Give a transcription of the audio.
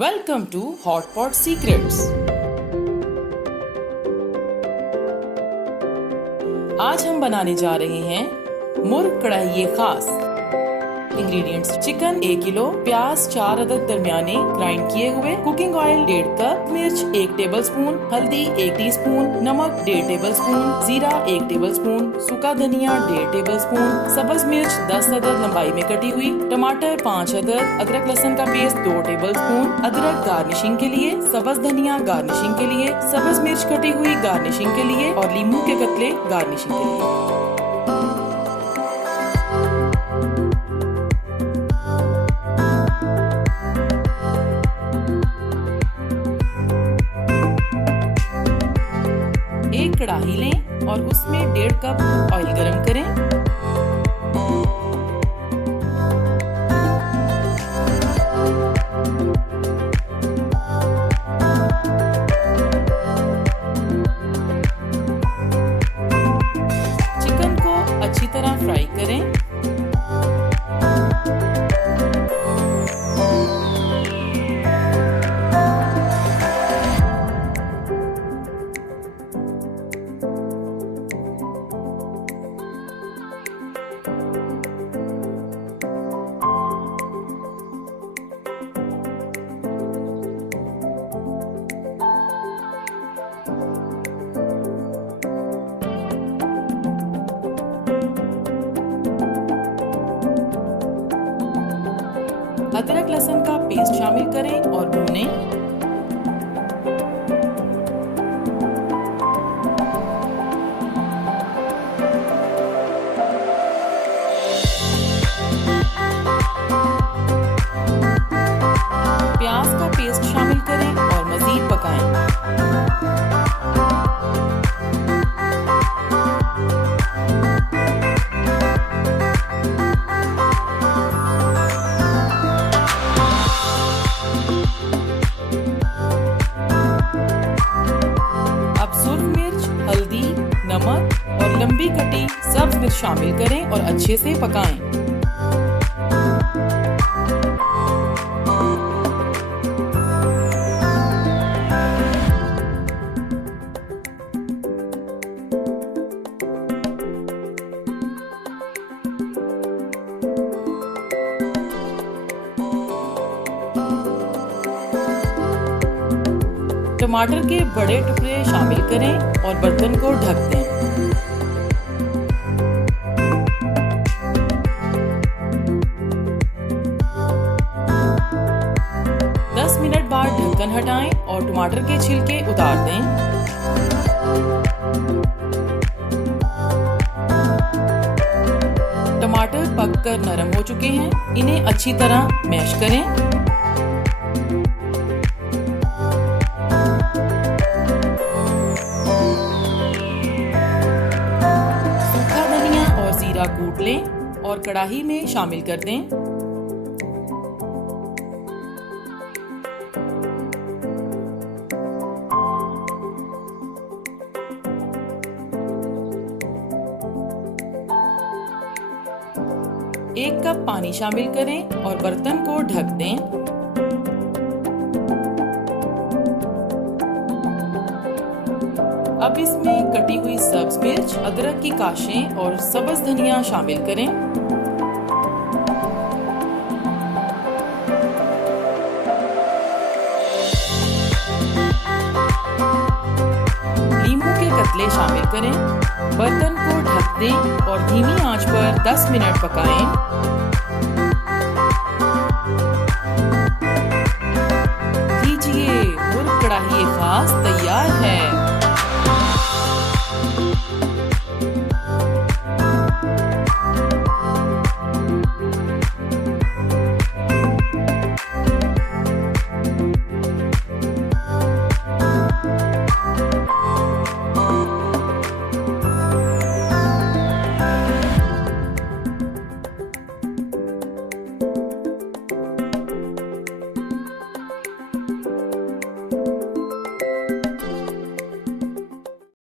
Welcome to Hot Pot Secrets. आज हम बनाने जा रहे हैं मुर्ग कढ़ाई खास। इंग्रेडिएंट्स: चिकन 1 किलो, प्याज 4 अदद दरमियाने ग्राइंड किए हुए, कुकिंग ऑयल 1.5 कप, मिर्च 1 टेबलस्पून, हल्दी 1 टीस्पून, नमक 1.5 टेबलस्पून, जीरा 1 टेबलस्पून, सूखा धनिया 1.5 टेबलस्पून, सब्ज मिर्च 10 अदद लंबाई में कटी हुई, टमाटर 5 अदद, अदरक लहसुन का पेस्ट 2 टेबलस्पून, अदरक गार्निशिंग के लिए, सब्ज धनिया गार्निशिंग के लिए, सब्ज मिर्च कटी हुई गार्निशिंग के लिए और नींबू के कतले गार्निशिंग के लिए। एक कढ़ाई लें और उसमें 1.5 कप ऑयल गरम करें। चिकन को अच्छी तरह फ्राई करें। अदरक लहसुन का पेस्ट शामिल करें और भूनें। प्याज का पेस्ट शामिल करें और मजीद पकाएं। नमक और लंबी कटी सब्ज मिर्च शामिल करें और अच्छे से पकाएं। टमाटर के बड़े टुकड़े शामिल करें और बर्तन को ढक दें। मिनट बाद ढक्कन हटाएं और टमाटर के छिलके उतार दें। टमाटर पककर नरम हो चुके हैं, इन्हें अच्छी तरह मैश करें। सूखा धनिया और जीरा कूट लें और कढ़ाई में शामिल कर दें। एक कप पानी शामिल करें और बर्तन को ढक दें। अब इसमें कटी हुई सब्ज मिर्च, अदरक की काशें और सब्ज धनिया शामिल करें। नींबू के कतले शामिल करें। बर्तन को ढक दें और धीमी आंच पर 10 मिनट पकाएं।